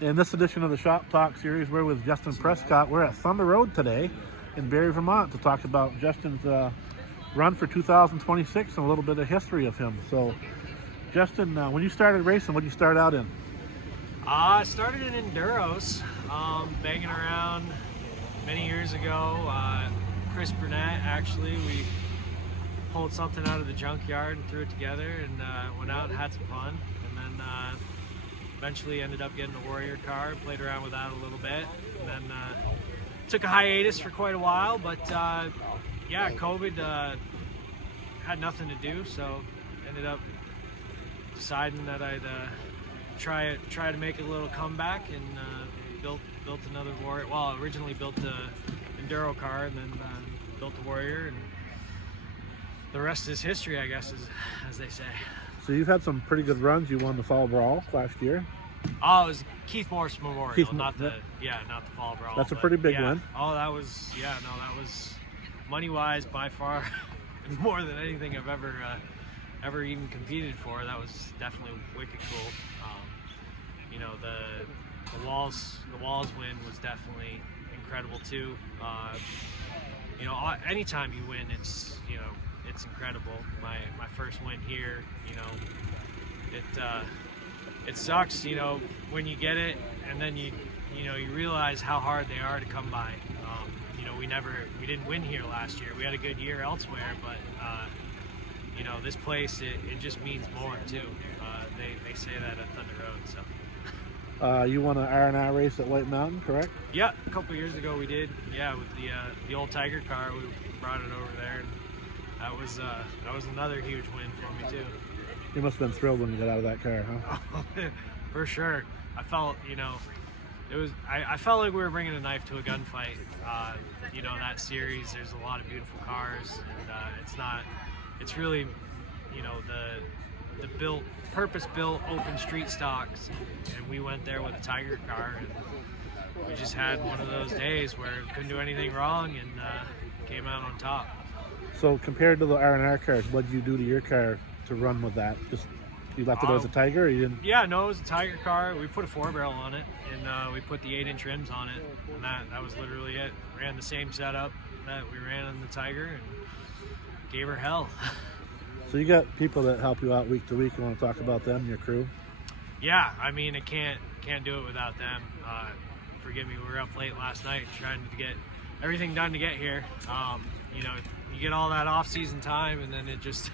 In this edition of the Shop Talk series, we're with Justin Prescott. We're at Thunder Road today in Barrie, Vermont to talk about Justin's run for 2026 and a little bit of history of him. So, Justin, when you started racing, what did you start out in? I started in enduros, banging around many years ago. Chris Burnett, actually, we pulled something out of the junkyard and threw it together and went out and had some fun. And then eventually ended up getting a Warrior car, played around with that a little bit. And then took a hiatus for quite a while, but yeah, COVID had nothing to do, so ended up deciding that I'd try to make a little comeback and built another Warrior. Well, originally built the enduro car and then built the Warrior, and the rest is history, I guess, as they say. So you've had some pretty good runs. You won the Fall Brawl last year. Oh, it was Keith Morse Memorial, not the Fall Brawl. That's a pretty big win. Oh, that was money wise by far more than anything I've ever even competed for. That was definitely wicked cool. You know, the walls win was definitely incredible too. You know, anytime you win, it's incredible. My first win here, you know, it sucks, you know, when you get it and then you realize how hard they are to come by. You know, we didn't win here last year. We had a good year elsewhere, but you know, this place it just means more too. They say that at Thunder Road. So. You won an R&R race at White Mountain, correct? Yeah, a couple years ago we did. Yeah, with the old Tiger car, we brought it over there, and that was another huge win for me too. You must have been thrilled when you got out of that car, huh? For sure. I felt, you know, I felt like we were bringing a knife to a gunfight. You know, that series, there's a lot of beautiful cars, and it's really, you know, the purpose-built open street stocks, and we went there with a Tiger car, and we just had one of those days where we couldn't do anything wrong and came out on top. So compared to the R&R cars, what did you do to your car to run with that? Just you left it as a Tiger, or you didn't? Yeah, no, it was a Tiger car. We put a 4-barrel on it, and we put the 8-inch rims on it, and that was literally it. Ran the same setup that we ran on the Tiger, and gave her hell. So you got people that help you out week to week. You want to talk about them, your crew? Yeah, I mean, I can't do it without them. Forgive me, we were up late last night trying to get everything done to get here. You know, you get all that off-season time, and then it just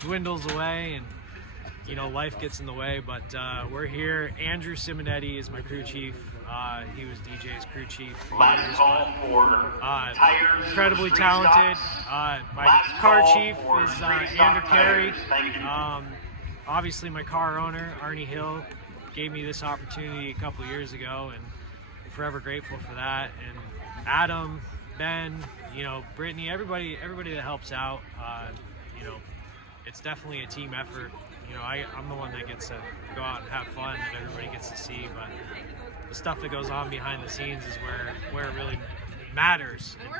dwindles away, and you know, life gets in the way. But we're here. Andrew Simonetti is my crew chief. He was DJ's crew chief for years, incredibly talented. My car chief is Andrew Carey. Obviously, my car owner, Arnie Hill, gave me this opportunity a couple years ago, and I'm forever grateful for that. And Adam, Ben, you know, Brittany, everybody that helps out. You know, it's definitely a team effort. You know, I'm the one that gets to go out and have fun that everybody gets to see, but the stuff that goes on behind the scenes is where it really matters, and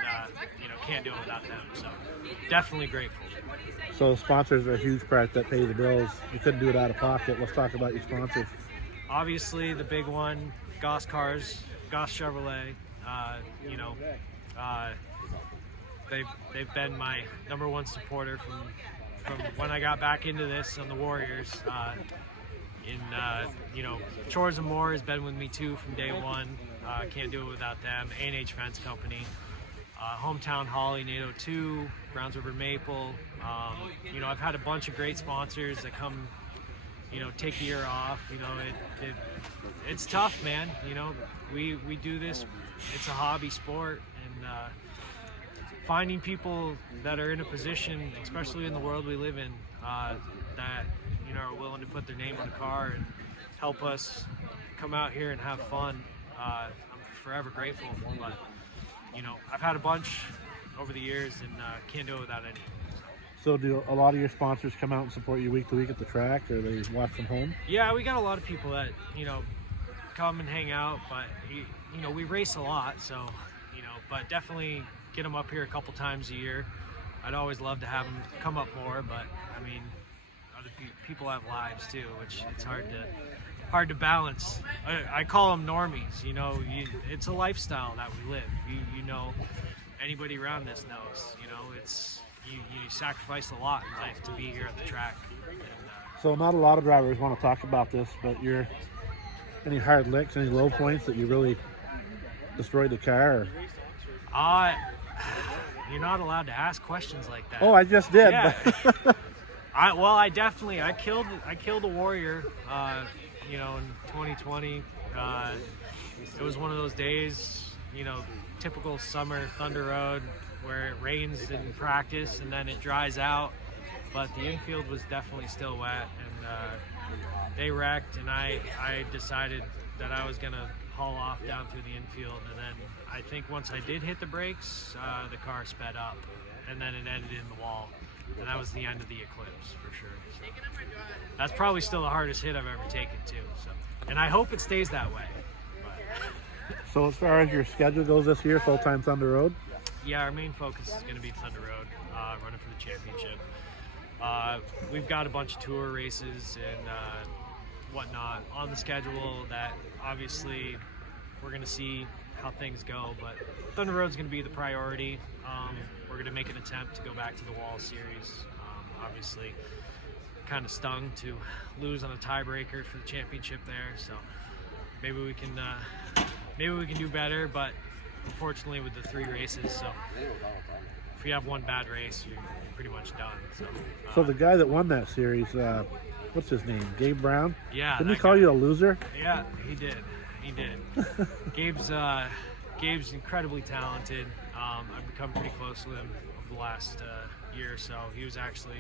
you know, can't do it without them. So definitely grateful. So sponsors are a huge part that pay the bills. You couldn't do it out of pocket. Let's talk about your sponsors. Obviously, the big one, Goss Cars, Goss Chevrolet. You know, they've been my #1 supporter from when I got back into this on the Warriors. You know, Chores and More has been with me too from day one. Can't do it without them. A&H Fence Company, Hometown Holly, NATO 2, Browns River Maple. You know, I've had a bunch of great sponsors that come, you know, take a year off. You know, it's tough, man. You know, we do this. It's a hobby sport, and finding people that are in a position, especially in the world we live in, that, you know, are willing to put their name on a car and help us come out here and have fun. I'm forever grateful for. But you know, I've had a bunch over the years, and can't do it without any. So do a lot of your sponsors come out and support you week to week at the track, or they watch from home? Yeah, we got a lot of people that, you know, come and hang out, but you know, we race a lot, so, you know, but definitely get them up here a couple times a year. I'd always love to have them come up more, but I mean, other people have lives too, which it's hard to hard to balance. I call them normies. You know, it's a lifestyle that we live. You know, anybody around this knows. You know, it's you sacrifice a lot in life to be here at the track. And, So not a lot of drivers want to talk about this, but any hard licks, any low points that you really destroyed the car? Or... You're not allowed to ask questions like that. Oh, I just did. Yeah. I definitely killed a warrior. You know, in 2020, it was one of those days. You know, typical summer Thunder Road where it rains in practice and then it dries out. But the infield was definitely still wet, and they wrecked. And I decided that I was gonna haul off down through the infield, and then I think once I did hit the brakes, the car sped up, and then it ended in the wall, and that was the end of the Eclipse for sure. So that's probably still the hardest hit I've ever taken too. So, and I hope it stays that way. But So as far as your schedule goes this year, full-time Thunder Road? yeah, our main focus is going to be Thunder Road, running for the championship. We've got a bunch of tour races and whatnot on the schedule that obviously we're going to see how things go, but Thunder Road's going to be the priority. We're going to make an attempt to go back to the Wall Series. Obviously, kind of stung to lose on a tiebreaker for the championship there, so maybe we can do better. But unfortunately, with the 3 races, so if you have one bad race, you're pretty much done. So the guy that won that series, what's his name? Gabe Brown? Yeah. Didn't he call you a loser? Yeah, he did. Gabe's incredibly talented. I've become pretty close with him over the last year or so. He was actually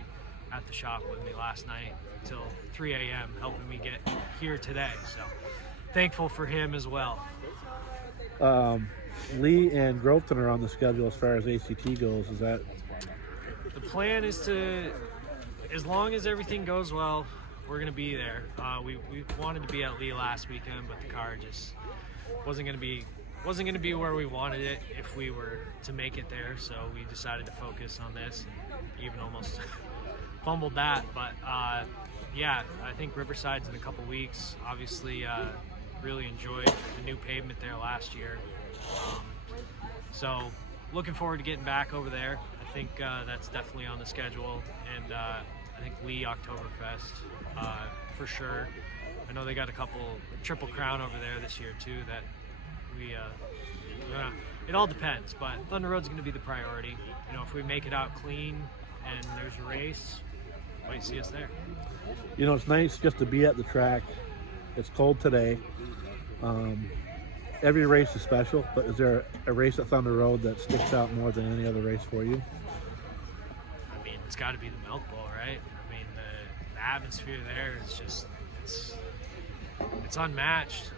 at the shop with me last night until 3 a.m. helping me get here today. So thankful for him as well. Lee and Groveton are on the schedule as far as ACT goes. Is that... The plan is to, as long as everything goes well, we're going to be there. We wanted to be at Lee last weekend, but the car just wasn't going to be where we wanted it if we were to make it there. So we decided to focus on this, and even almost fumbled that. But yeah, I think Riverside's in a couple weeks. Obviously, really enjoyed the new pavement there last year. So looking forward to getting back over there. I think that's definitely on the schedule, and I think Lee Oktoberfest for sure. I know they got a couple Triple Crown over there this year too that we it all depends, but Thunder Road's going to be the priority. You know, if we make it out clean and there's a race, might see us there. You know, it's nice just to be at the track. It's cold today. Every race is special, but is there a race at Thunder Road that sticks out more than any other race for you? I mean, it's got to be the Milk Bowl, right? I mean, the atmosphere there is just, it's unmatched.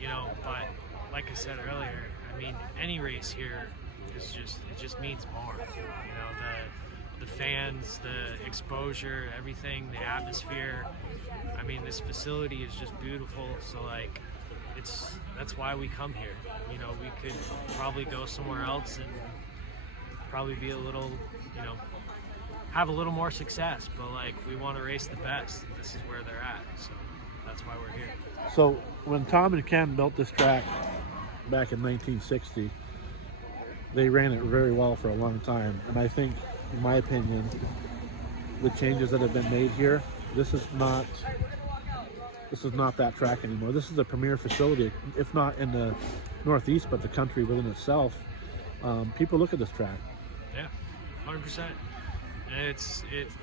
You know, but like I said earlier, I mean, any race here is just, it just means more. You know, the fans, the exposure, everything, the atmosphere. I mean, this facility is just beautiful. So like, that's why we come here. You know, we could probably go somewhere else and probably be a little, you know, have a little more success, but like, we want to race the best. This is where they're at, so that's why we're here. So when Tom and Ken built this track back in 1960, they ran it very well for a long time, and I think, in my opinion, the changes that have been made here, this is not that track anymore. This is a premier facility, if not in the Northeast, but the country within itself. People look at this track. Yeah, 100%. And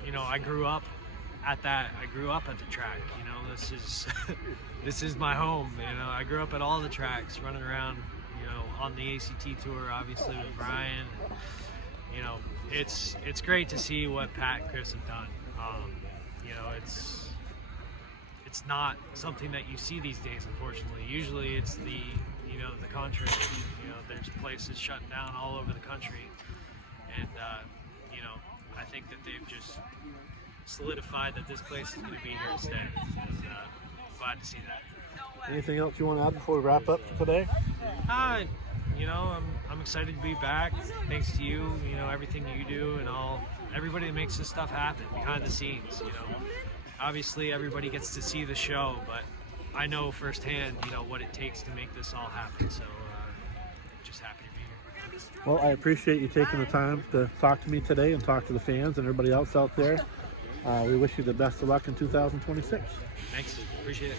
you know, I grew up at that. I grew up at the track. You know, this is this is my home. You know, I grew up at all the tracks, running around. You know, on the ACT tour, obviously with Brian. You know, it's great to see what Pat and Chris have done. You know, it's not something that you see these days, unfortunately. Usually it's the contrary. You know, there's places shutting down all over the country, and you know, I think that they've just solidified that this place is going to be here to stay. And glad to see that. Anything else you want to add before we wrap up for today? You know, I'm excited to be back. Thanks to you, you know, everything you do and everybody that makes this stuff happen behind the scenes. You know, obviously everybody gets to see the show, but I know firsthand, what it takes to make this all happen. So just happy to be here. Well, I appreciate you taking the time to talk to me today and talk to the fans and everybody else out there. We wish you the best of luck in 2026. Thanks. Appreciate it.